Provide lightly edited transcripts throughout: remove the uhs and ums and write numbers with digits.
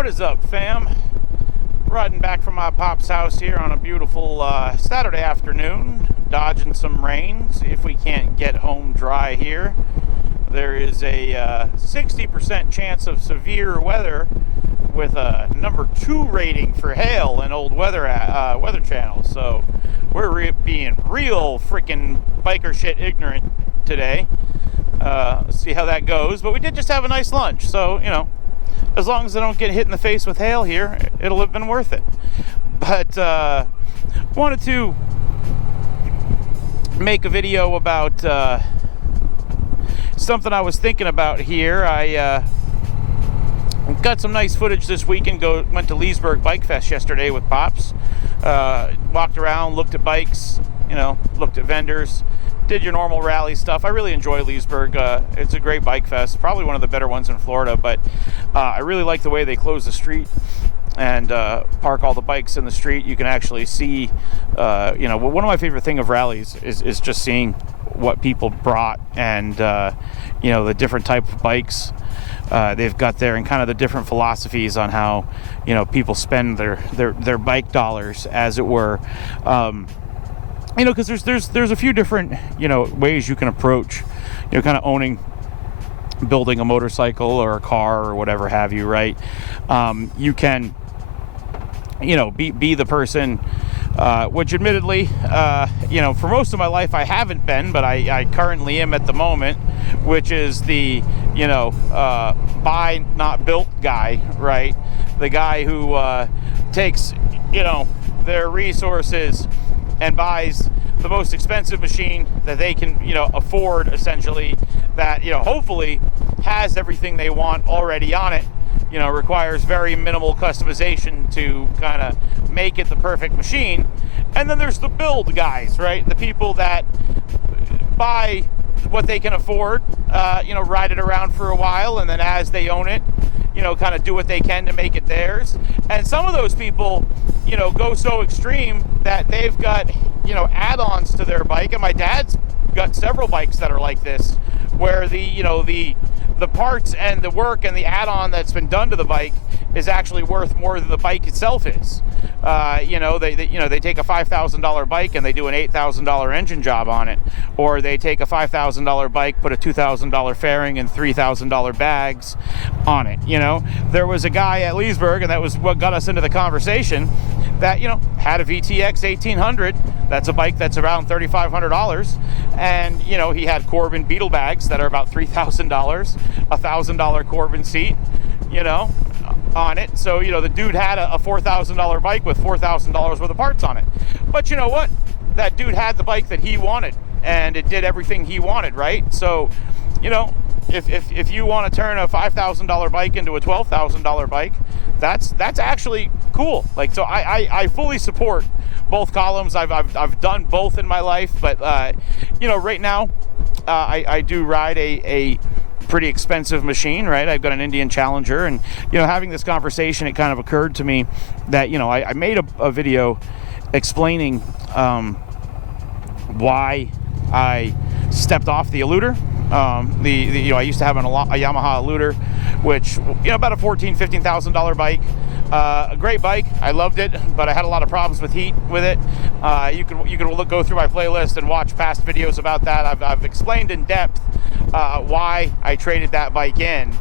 What is up, fam? Riding back from my pop's house here on a beautiful Saturday afternoon, dodging some rain, see if we can't get home dry here. There is a 60% chance of severe weather with a number 2 rating for hail in old weather channel. So we're being real freaking biker shit ignorant today. Let's see how that goes. But we did just have a nice lunch, so you know, as long as I don't get hit in the face with hail here, it'll have been worth it. But wanted to make a video about something I was thinking about here. I got some nice footage this weekend. Went to Leesburg Bikefest yesterday with Pops. Walked around, looked at bikes, you know, looked at vendors, did your normal rally stuff. I really enjoy Leesburg. It's a great bike fest, probably one of the better ones in Florida, but I really like the way they close the street and park all the bikes in the street. You can actually see, you know, one of my favorite thing of rallies is just seeing what people brought and, you know, the different type of bikes they've got there and kind of the different philosophies on how, you know, people spend their bike dollars, as it were. You know, because there's a few different, you know, ways you can approach, you know, kind of building a motorcycle or a car or whatever have you, right? You can, you know, be the person, which admittedly, you know, for most of my life I haven't been, but I currently am at the moment, which is the, you know, buy not built guy, right? The guy who takes, you know, their resources and buys the most expensive machine that they can, you know, afford, essentially, that, you know, hopefully has everything they want already on it, you know, requires very minimal customization to kind of make it the perfect machine. And then there's the build guys, right? The people that buy what they can afford, you know, ride it around for a while, and then as they own it, you know, kind of do what they can to make it theirs. And some of those people, you know, go so extreme that they've got, you know, add-ons to their bike. And my dad's got several bikes that are like this, where the, you know, the parts and the work and the add-on that's been done to the bike is actually worth more than the bike itself is. You know, they take a $5,000 bike and they do an $8,000 engine job on it, or they take a $5,000 bike, put a $2,000 fairing and $3,000 bags on it. You know, there was a guy at Leesburg, and that was what got us into the conversation, that, you know, had a VTX 1800. That's a bike that's around $3,500, and, you know, he had Corbin Beetle bags that are about $3,000, a $1,000 Corbin seat, you know, on it. So, you know, the dude had a $4,000 bike with $4,000 worth of parts on it. But you know what? That dude had the bike that he wanted, and it did everything he wanted, right? So, you know, if you want to turn a $5,000 bike into a $12,000 bike, that's actually cool. Like, so I fully support both columns. I've done both in my life, but you know, right now I do ride a pretty expensive machine, right? I've got an Indian Challenger, and, you know, having this conversation, it kind of occurred to me that, you know, I made a video explaining why I stepped off the eluder. You know, I used to have a Yamaha eluder, which, you know, about a $14,000-$15,000 bike. A great bike. I loved it, but I had a lot of problems with heat with it. You can go through my playlist and watch past videos about that. I've explained in depth why I traded that bike in.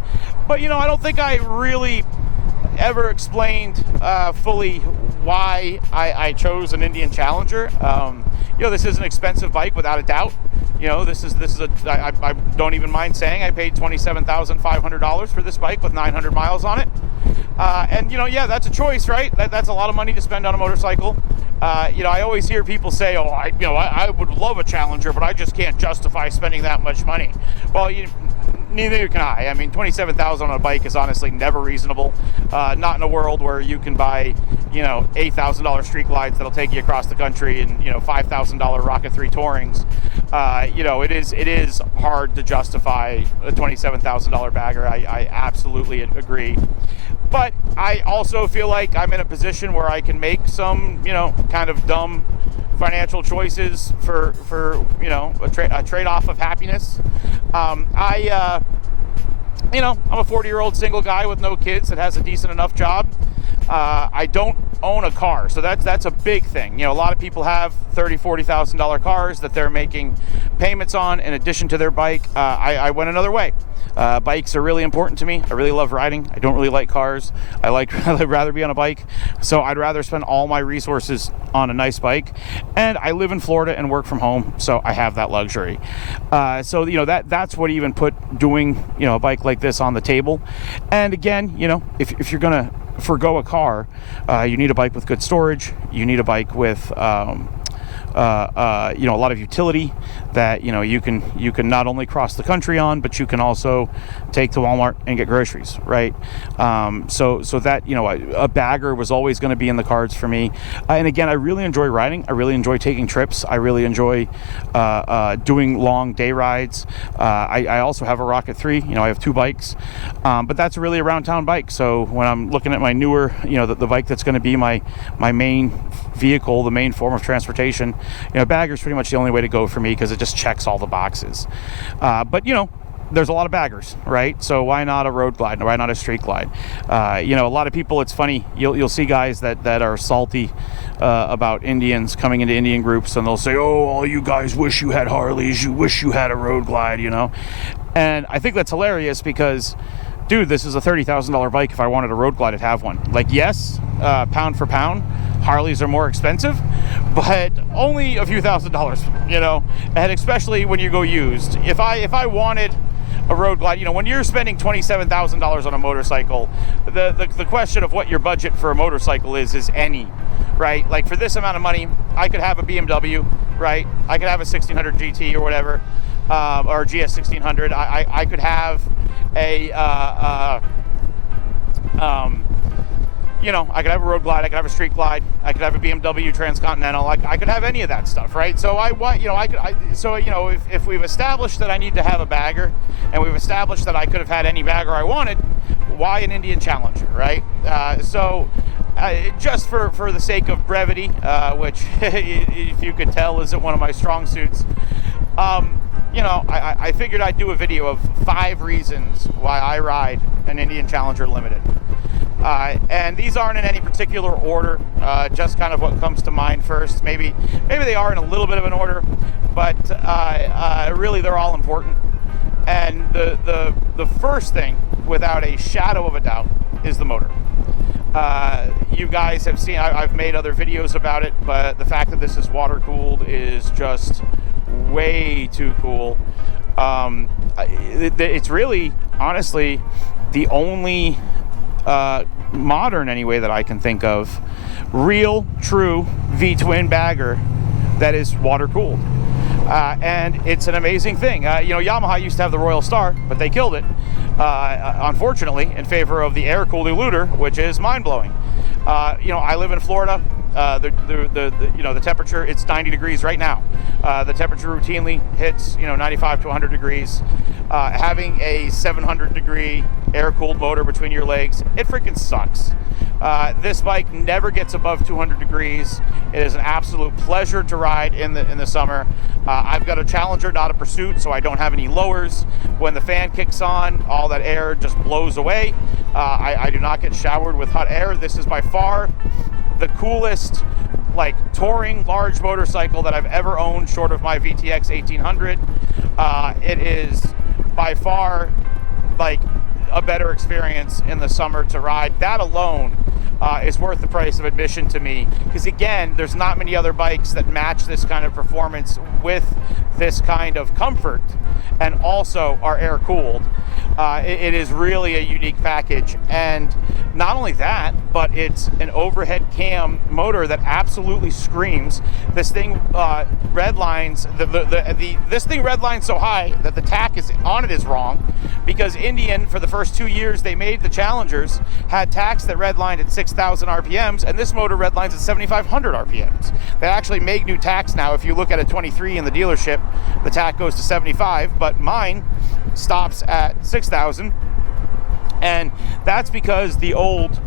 But, you know, I don't think I really ever explained fully why I chose an Indian Challenger. You know, this is an expensive bike without a doubt. You know, I don't even mind saying I paid $27,500 for this bike with 900 miles on it. And, you know, yeah, that's a choice, right? That's a lot of money to spend on a motorcycle. You know, I always hear people say, oh, I would love a Challenger, but I just can't justify spending that much money. Well, neither can I. I mean, $27,000 on a bike is honestly never reasonable. Not in a world where you can buy, you know, $8,000 street glides that'll take you across the country, and, you know, $5,000 Rocket 3 Tourings. You know, it is hard to justify a $27,000 bagger. I absolutely agree. But I also feel like I'm in a position where I can make some, you know, kind of dumb financial choices for you know, a trade-off of happiness. you know, I'm a 40-year-old single guy with no kids that has a decent enough job. I don't own a car, so that's a big thing. You know, a lot of people have $30,000-$40,000 cars that they're making payments on in addition to their bike. I went another way. Bikes are really important to me. I really love riding. I don't really like cars. I'd rather be on a bike, so I'd rather spend all my resources on a nice bike. And I live in Florida and work from home, so I have that luxury. So you know, that's what even put doing, you know, a bike like this on the table. And again, you know, if you're gonna forgo a car, you need a bike with good storage. You need a bike with you know, a lot of utility that, you know, you can not only cross the country on, but you can also take to Walmart and get groceries, right? So that, you know, a bagger was always going to be in the cards for me. And again, I really enjoy riding. I really enjoy taking trips. I really enjoy doing long day rides. I also have a Rocket 3. You know, I have 2 bikes, but that's really a around town bike. So when I'm looking at my newer, you know, the bike that's going to be my main vehicle, the main form of transportation, you know, bagger's pretty much the only way to go for me because it just checks all the boxes. But you know, there's a lot of baggers, right? So why not a road glide? Why not a street glide? You know, a lot of people, it's funny, you'll see guys that are salty about Indians coming into Indian groups, and they'll say, oh, all you guys wish you had Harleys, you wish you had a road glide, you know? And I think that's hilarious because, dude, this is a $30,000 bike. If I wanted a road glide, I'd have one. Like, yes, pound for pound, Harleys are more expensive, but only a few $1,000s, you know, and especially when you go used. If I wanted a road glide, you know, when you're spending $27,000 on a motorcycle, the question of what your budget for a motorcycle is any, right? Like, for this amount of money, I could have a BMW, right? I could have a 1600 GT or whatever, or GS 1600. I could have a you know, I could have a road glide, I could have a street glide, I could have a BMW Transcontinental, I could have any of that stuff, right? So if we've established that I need to have a bagger, and we've established that I could have had any bagger I wanted, why an Indian Challenger, right? Just for the sake of brevity, which if you could tell isn't one of my strong suits, you know, I figured I'd do a video of 5 reasons why I ride an Indian Challenger Limited. And these aren't in any particular order, just kind of what comes to mind first. Maybe they are in a little bit of an order, but really they're all important. And the first thing, without a shadow of a doubt, is the motor. You guys have seen, I've made other videos about it, but the fact that this is water cooled is just way too cool. It's really, honestly, the only modern, anyway, that I can think of, real, true V-twin bagger that is water cooled. And it's an amazing thing. You know, Yamaha used to have the Royal Star, but they killed it, unfortunately, in favor of the air-cooled Eluder, which is mind-blowing. You know, I live in Florida. You know, the temperature, it's 90 degrees right now. The temperature routinely hits, you know, 95 to 100 degrees. Having a 700 degree air-cooled motor between your legs, it freaking sucks. This bike never gets above 200 degrees. It is an absolute pleasure to ride in the summer. I've got a Challenger, not a Pursuit, so I don't have any lowers. When the fan kicks on, all that air just blows away. I do not get showered with hot air. This is by far the coolest, like, touring large motorcycle that I've ever owned, short of my VTX 1800. It is by far, like, a better experience in the summer to ride. That alone is worth the price of admission to me, because again, there's not many other bikes that match this kind of performance with this kind of comfort and also are air cooled. It is really a unique package, and not only that, but it's an overhead cam motor that absolutely screams. This thing redlines this thing redlines so high that the tack is on it is wrong, because Indian, for the first 2 years they made the Challengers, had tacks that redlined at 6,000 RPMs, and this motor redlines at 7,500 RPMs. They actually make new tacks now. If you look at a 23 in the dealership, the tack goes to 75, but mine stops at 6,000, and that's because the old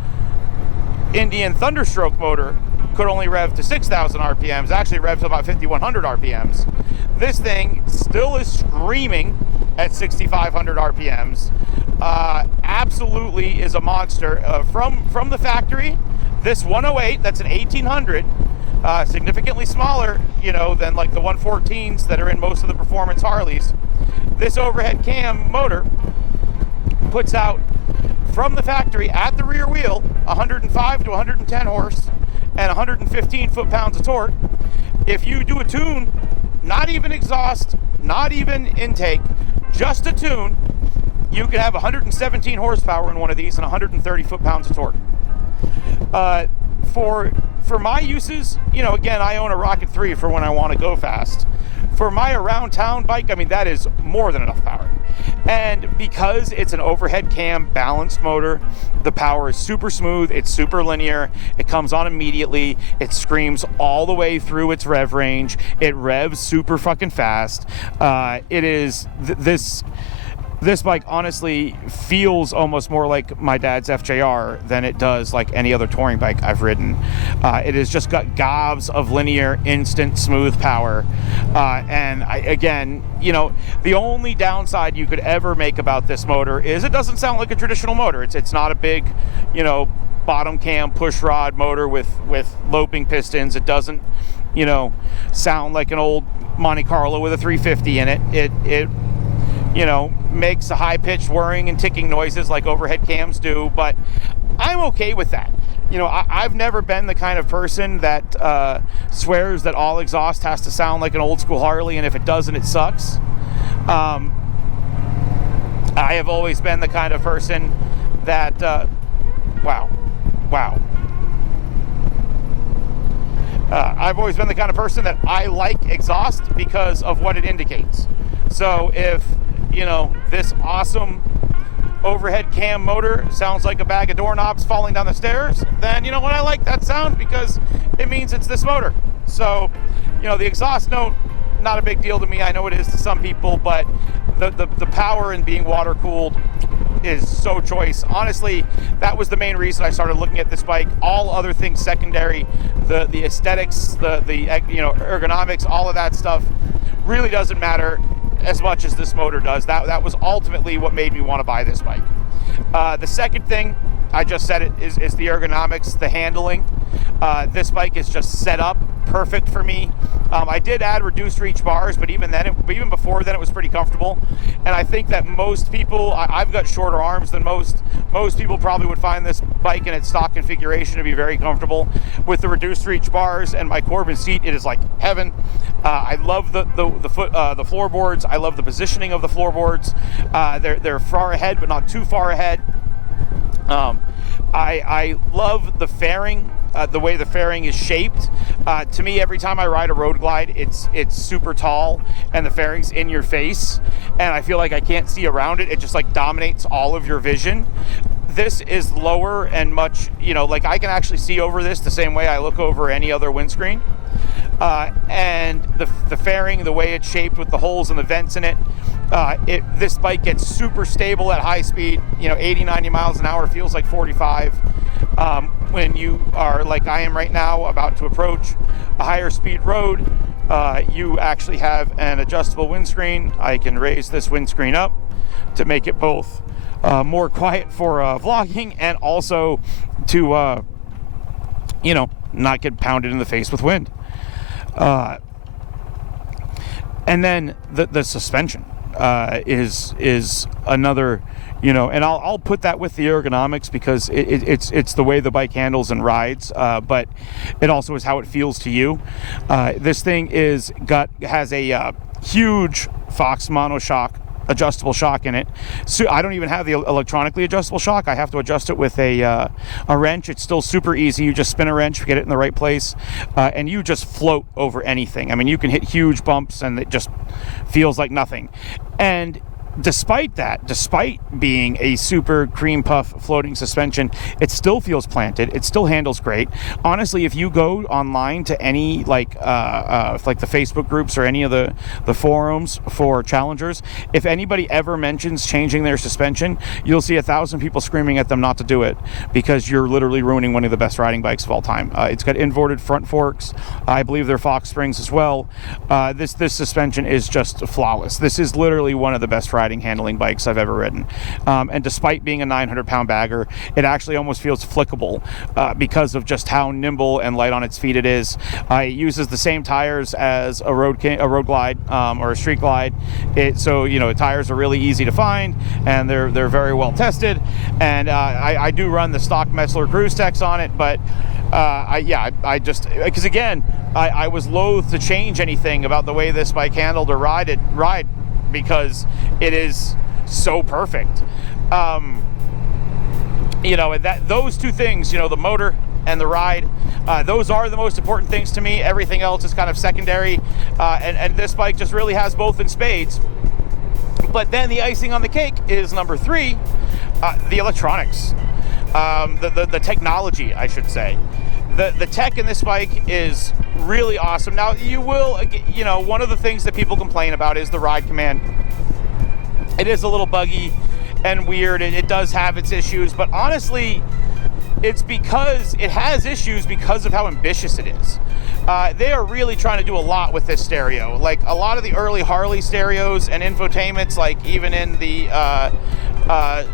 Indian Thunderstroke motor could only rev to 6,000 RPMs, actually rev to about 5,100 RPMs. This thing still is screaming at 6,500 RPMs. Absolutely is a monster. From the factory, this 108, that's an 1800, significantly smaller, than like the 114s that are in most of the performance Harleys. This overhead cam motor puts out from the factory at the rear wheel 105 to 110 horse and 115 foot-pounds of torque. If you do a tune, not even exhaust, not even intake, just a tune, you can have 117 horsepower in one of these and 130 foot-pounds of torque. For my uses, again, I own a Rocket 3 for when I want to go fast. For my around town bike, I mean, that is more than enough power. And because it's an overhead cam balanced motor, the power is super smooth, it's super linear, it comes on immediately, it screams all the way through its rev range, it revs super fucking fast. It is this bike honestly feels almost more like my dad's FJR than it does like any other touring bike I've ridden. It has just got gobs of linear, instant, smooth power. And again, the only downside you could ever make about this motor is it doesn't sound like a traditional motor. It's not a big, bottom cam push rod motor with loping pistons. It doesn't, sound like an old Monte Carlo with a 350 in it. It makes a high-pitched whirring and ticking noises like overhead cams do, but I'm okay with that. I've never been the kind of person that swears that all exhaust has to sound like an old-school Harley, and if it doesn't, it sucks. I have always been the kind of person that, I've always been the kind of person that I like exhaust because of what it indicates. So if this awesome overhead cam motor sounds like a bag of doorknobs falling down the stairs, then I like that sound because it means it's this motor. So, the exhaust note, not a big deal to me. I know it is to some people, but the power in being water cooled is so choice. Honestly, that was the main reason I started looking at this bike. All other things secondary, the aesthetics, the ergonomics, all of that stuff really doesn't matter as much as this motor does. That was ultimately what made me want to buy this bike. The second thing, I just said it, is the ergonomics, the handling. This bike is just set up perfect for me. I did add reduced reach bars, but even before then, it was pretty comfortable. And I think that most people, I've got shorter arms than most people probably would find this bike in its stock configuration to be very comfortable. With the reduced reach bars and my Corbin seat, it is like heaven. I love the floorboards. I love the positioning of the floorboards. They're far ahead, but not too far ahead. I love the fairing. The way the fairing is shaped. To me, every time I ride a road glide, it's super tall and the fairing's in your face, and I feel like I can't see around it. It just like dominates all of your vision. This is lower and much, like I can actually see over this the same way I look over any other windscreen. And the fairing, the way it's shaped with the holes and the vents in it, this bike gets super stable at high speed. 80, 90 miles an hour feels like 45. When you are like I am right now, about to approach a higher speed road, you actually have an adjustable windscreen. I can raise this windscreen up to make it both more quiet for vlogging and also to not get pounded in the face with wind. And then the suspension is another, and I'll put that with the ergonomics because it's the way the bike handles and rides, but it also is how it feels to you. This thing has a huge Fox monoshock adjustable shock in it. So I don't even have the electronically adjustable shock. I have to adjust it with a wrench. It's still super easy. You just spin a wrench, get it in the right place, and you just float over anything. I mean, you can hit huge bumps and it just feels like nothing. And despite being a super cream puff floating suspension, it still feels planted. It still handles great. Honestly, if you go online to any like the Facebook groups or any of the forums for challengers, if anybody ever mentions changing their suspension, you'll see 1,000 people screaming at them not to do it because you're literally ruining one of the best riding bikes of all time. It's got inverted front forks. I believe they're Fox springs as well. This suspension is just flawless. This is literally one of the best riding riding handling bikes I've ever ridden. And despite being a 900-pound bagger, it actually almost feels flickable because of just how nimble and light on its feet it is. It uses the same tires as a road glide or a street glide. So the tires are really easy to find, and they're very well tested. And I do run the stock Messler Cruise Techs on it, but I just, because again, I was loath to change anything about the way this bike handled or ride because it is so perfect. Those two things, the motor and the ride, those are the most important things to me. Everything else is kind of secondary, and this bike just really has both in spades. But then the icing on the cake is number 3, the electronics, the technology, I should say. The tech in this bike is really awesome. Now, one of the things that people complain about is the ride command. It is a little buggy and weird. It does have its issues, but honestly, it's because it has issues because of how ambitious it is. They are really trying to do a lot with this stereo. Like a lot of the early Harley stereos and infotainments, like even in the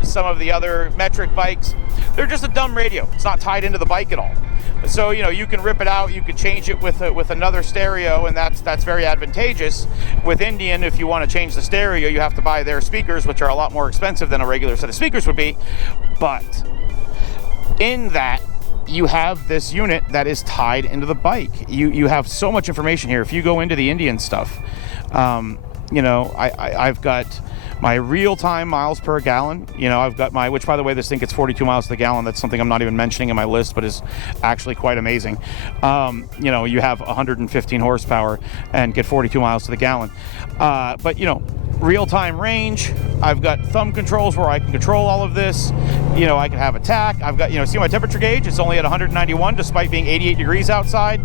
some of the other metric bikes, they're just a dumb radio. It's not tied into the bike at all. So you can rip it out, you can change it with another stereo, and that's very advantageous. With Indian, if you want to change the stereo, you have to buy their speakers, which are a lot more expensive than a regular set of speakers would be. But in that, you have this unit that is tied into the bike. You have so much information here. If you go into the Indian stuff, I've got my real-time miles per gallon. I've got which by the way, this thing gets 42 miles to the gallon. That's something I'm not even mentioning in my list, but is actually quite amazing. You have 115 horsepower and get 42 miles to the gallon. But real-time range. I've got thumb controls where I can control all of this. I can have a tack. I've got, see my temperature gauge? It's only at 191 despite being 88 degrees outside.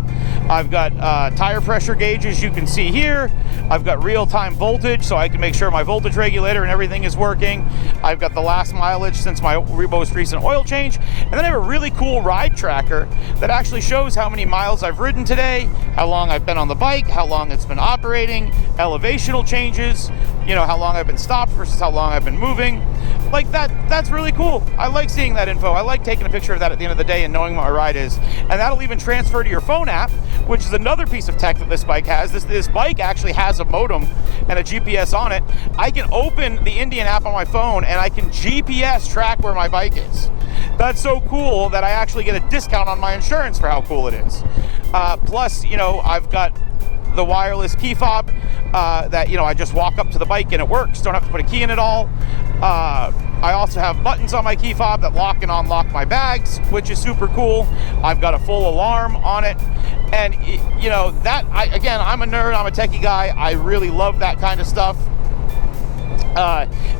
I've got tire pressure gauges you can see here. I've got real-time voltage, so I can make sure my voltage regulator and everything is working. I've got the last mileage since my most recent oil change. And then I have a really cool ride tracker that actually shows how many miles I've ridden today, how long I've been on the bike, how long it's been operating, elevational changes, how long I've been stopped versus how long I've been moving. Like that's really cool. I like seeing that info. I like taking a picture of that at the end of the day and knowing what my ride is. And that'll even transfer to your phone app, which is another piece of tech that this bike has. This bike actually has a modem and a GPS on it. I can open the Indian app on my phone and I can GPS track where my bike is. That's so cool that I actually get a discount on my insurance for how cool it is. Plus, I've got the wireless key fob that I just walk up to the bike and it works. Don't have to put a key in at all. I also have buttons on my key fob that lock and unlock my bags, which is super cool. I've got a full alarm on it, and I'm a nerd. I'm a techie guy. I really love that kind of stuff.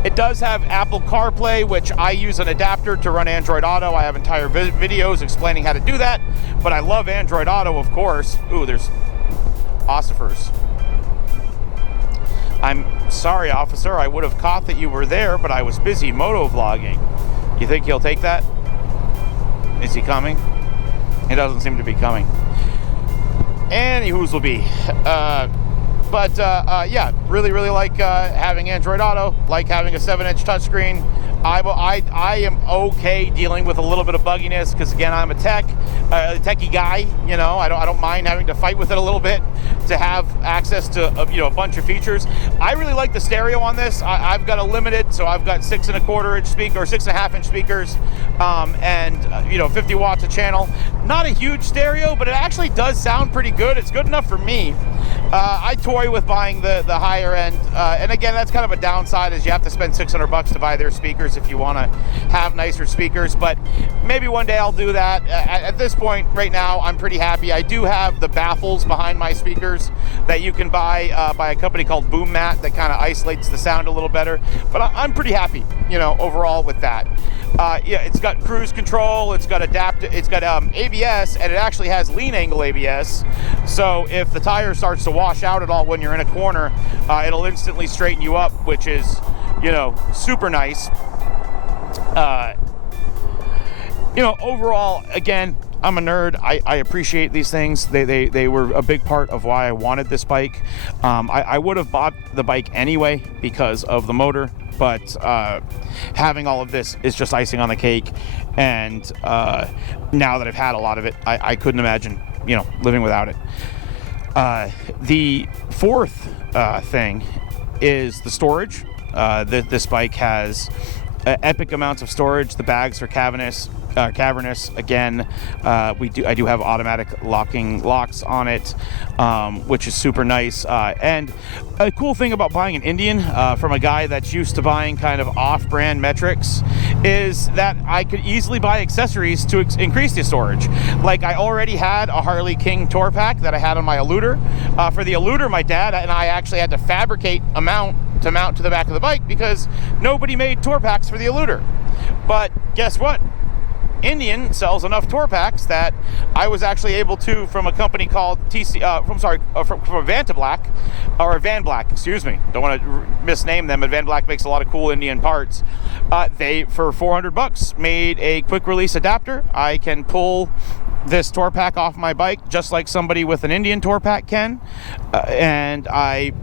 It does have Apple CarPlay, which I use an adapter to run Android Auto. I have entire videos explaining how to do that, but I love Android Auto, of course. Ooh, there's ossifers. I'm sorry, officer. I would have caught that you were there, but I was busy motovlogging. You think he'll take that? Is he coming? He doesn't seem to be coming. Any who's will be. Yeah, really like having Android Auto, like having a 7-inch touchscreen. I am okay dealing with a little bit of bugginess because, again, I'm a techie guy. I don't mind having to fight with it a little bit to have access to a bunch of features. I really like the stereo on this. I've got a limited, so I've got 6.25-inch speaker or 6.5-inch speakers, and 50 watts a channel. Not a huge stereo, but it actually does sound pretty good. It's good enough for me. I toy with buying the higher end, and again, that's kind of a downside, is you have to spend $600 to buy their speakers if you want to have nicer speakers, but maybe one day I'll do that. At this point, right now, I'm pretty happy. I do have the baffles behind my speakers that you can buy by a company called Boom Mat that kind of isolates the sound a little better, but I'm pretty happy, overall with that. It's got cruise control, it's got ABS, and it actually has lean angle ABS, so if the tire starts to wash out at all when you're in a corner, it'll instantly straighten you up, which is super nice. Overall, again, I'm a nerd. I appreciate these things. They were a big part of why I wanted this bike. I would have bought the bike anyway because of the motor, but having all of this is just icing on the cake. And now that I've had a lot of it, I couldn't imagine, living without it. The fourth thing is the storage. This bike has epic amounts of storage. The bags are cavernous. Again, I do have automatic locks on it, which is super nice. And a cool thing about buying an Indian from a guy that's used to buying kind of off-brand metrics is that I could easily buy accessories to increase the storage. Like, I already had a Harley King tour pack that I had on my eluder. For the eluder, my dad and I actually had to fabricate a mount to the back of the bike because nobody made tour packs for the eluder. But guess what? Indian sells enough tour packs that I was actually able to, from a company called from Van Black, excuse me. Don't want to misname them, but Van Black makes a lot of cool Indian parts. They, for $400, made a quick release adapter. I can pull this tour pack off my bike just like somebody with an Indian tour pack can, and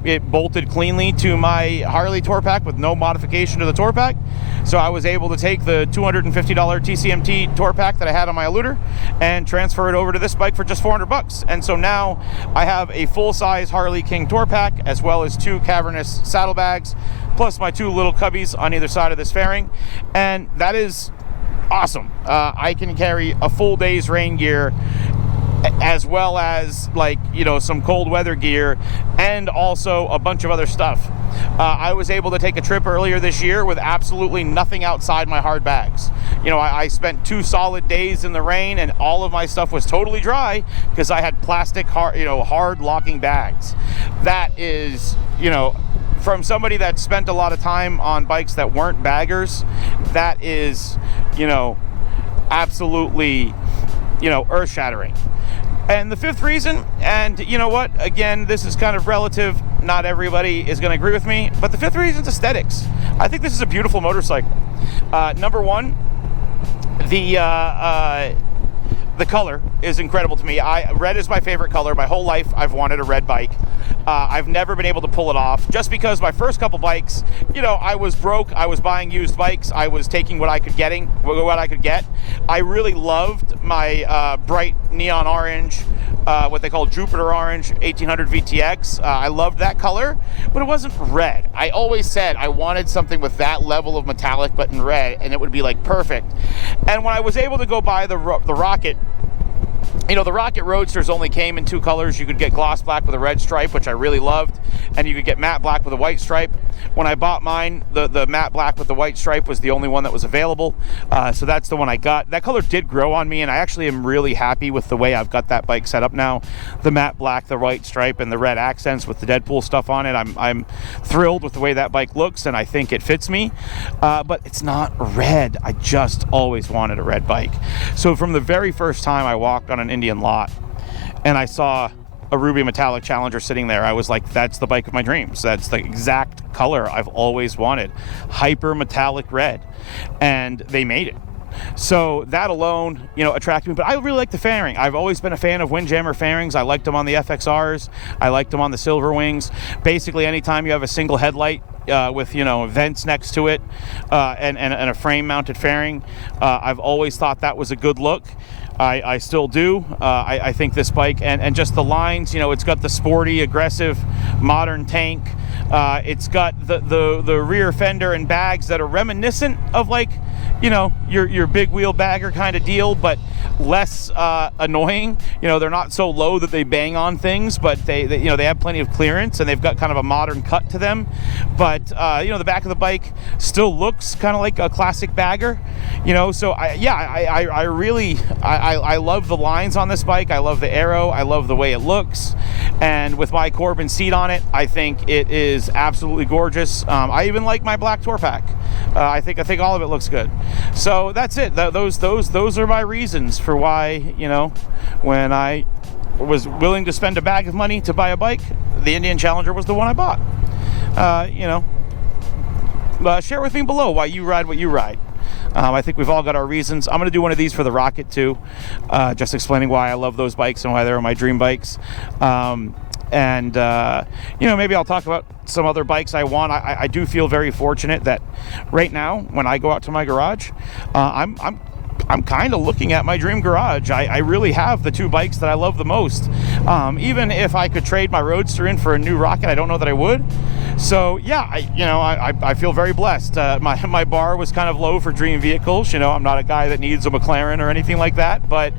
it bolted cleanly to my Harley tour pack with no modification to the tour pack. So I was able to take the $250 TCMT tour pack that I had on my eluder and transfer it over to this bike for just $400. And so now I have a full-size Harley King tour pack as well as 2 cavernous saddlebags plus my 2 little cubbies on either side of this fairing, and that is awesome. I can carry a full day's rain gear as well as some cold weather gear and also a bunch of other stuff. I was able to take a trip earlier this year with absolutely nothing outside my hard bags. I spent 2 solid days in the rain and all of my stuff was totally dry because I had plastic hard locking bags. That is, from somebody that spent a lot of time on bikes that weren't baggers, that is, absolutely, earth-shattering. And the fifth reason, and you know what, again, this is kind of relative, not everybody is going to agree with me, but the fifth reason is aesthetics. I think this is a beautiful motorcycle. Number one, the color is incredible to me. Red is my favorite color. My whole life I've wanted a red bike. I've never been able to pull it off just because my first couple bikes, I was broke. I was buying used bikes. I was taking what I could get. I really loved my bright neon orange, what they call Jupiter orange 1800 VTX. I loved that color, but it wasn't red. I always said I wanted something with that level of metallic but in red, and it would be like perfect. And when I was able to go buy the Rocket, the Rocket Roadsters only came in 2 colors. You could get gloss black with a red stripe, which I really loved, and you could get matte black with a white stripe. When I bought mine, the matte black with the white stripe was the only one that was available, so that's the one I got. That color did grow on me, and I actually am really happy with the way I've got that bike set up now. The matte black, the white stripe, and the red accents with the Deadpool stuff on it. I'm thrilled with the way that bike looks, and I think it fits me, but it's not red. I just always wanted a red bike. So from the very first time I walked on an Indian lot and I saw a ruby metallic Challenger sitting there, I was like, that's the bike of my dreams. That's the exact color I've always wanted. Hyper metallic red. And they made it. So that alone, attracted me. But I really like the fairing. I've always been a fan of Windjammer fairings. I liked them on the FXRs. I liked them on the Silver Wings. Basically, anytime you have a single headlight with, vents next to it and a frame-mounted fairing, I've always thought that was a good look. I still do. I think this bike and just the lines, it's got the sporty, aggressive, modern tank. It's got the rear fender and bags that are reminiscent of your big wheel bagger kind of deal, but less annoying. They're not so low that they bang on things, but they have plenty of clearance and they've got kind of a modern cut to them. But the back of the bike still looks kind of like a classic bagger. So I really love the lines on this bike. I love the aero. I love the way it looks. And with my Corbin seat on it, I think it is absolutely gorgeous. I even like my black tour pack. I think all of it looks good. So that's it. Those are my reasons for why, when I was willing to spend a bag of money to buy a bike, the Indian Challenger was the one I bought. Share with me below why you ride what you ride. I think we've all got our reasons. I'm going to do one of these for the Rocket too, just explaining why I love those bikes and why they're my dream bikes. And you know, maybe I'll talk about some other bikes I want. I do feel very fortunate that right now, when I go out to my garage, I'm kind of looking at my dream garage. I really have the two bikes that I love the most. Even if I could trade my Roadster in for a new Rocket, I don't know that I would. So yeah, I feel very blessed. My bar was kind of low for dream vehicles. You know, I'm not a guy that needs a McLaren or anything like that. But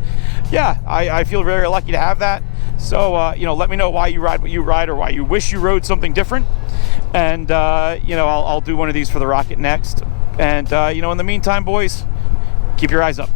yeah, I feel very lucky to have that. So you know, let me know why you ride what you ride, or why you wish you rode something different. And you know, I'll do one of these for the Rocket next. And you know, in the meantime, boys, keep your eyes up.